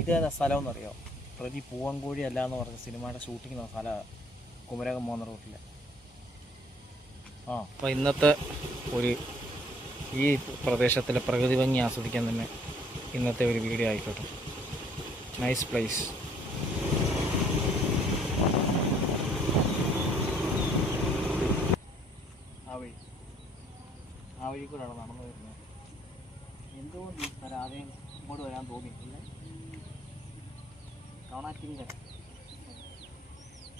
ഇതേതാ സ്ഥലം എന്നറിയോ? പ്രതി പൂവൻകോഴി അല്ല എന്ന് പറഞ്ഞ സിനിമയുടെ ഷൂട്ടിംഗ് നടന്ന സ്ഥലമാണ് കുമരകം പോകുന്ന റൂട്ടിൽ. അപ്പോൾ ഇന്നത്തെ ഒരു ഈ പ്രദേശത്തിലെ പ്രകൃതി ഭംഗി ആസ്വദിക്കാൻ തന്നെ ഇന്നത്തെ ഒരു വീഡിയോ ആയിക്കോട്ടെ. Nice place. ആ വഴി കൂടെയാണ് നടന്നു വരുന്നത്. എന്തുകൊണ്ട് ഈ സ്ഥലം ആദ്യം ഇങ്ങോട്ട് വരാൻ തോന്നിയിട്ടില്ല? കാണാറ്റിങ്കര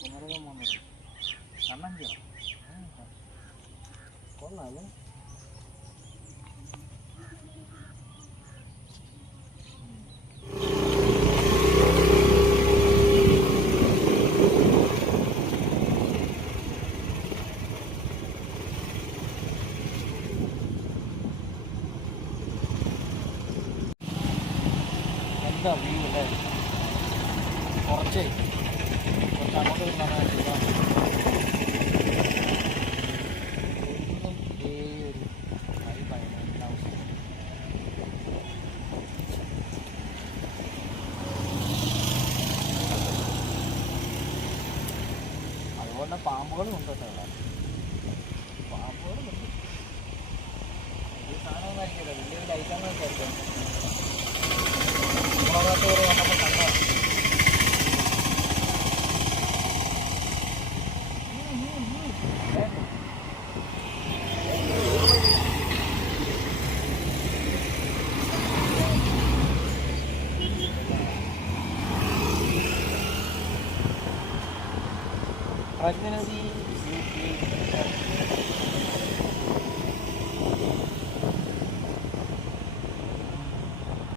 കുമരകം പോകുന്നത് കണ്ണഞ്ചിറ കൊള്ളാല്ലേ? എന്താ വ്യൂ അല്ലേ? കുറച്ച് അങ്ങോട്ട് വരുന്നതാണ് ഒരു വൈബായിരുന്നു എല്ലാ ദിവസവും. അതുപോലെ പാമ്പുകളും ഉണ്ട് കേട്ടോ ഇവിടെ. പാമ്പുകളുണ്ട്. ഈ സാധനമൊന്നും ആയിരിക്കില്ല, വലിയ വലിയ ഐറ്റങ്ങളൊക്കെ ആയിരിക്കും. നമ്മളവിടെ വന്നപ്പോൾ കണ്ടതാണ്. പ്രജ്ഞനദി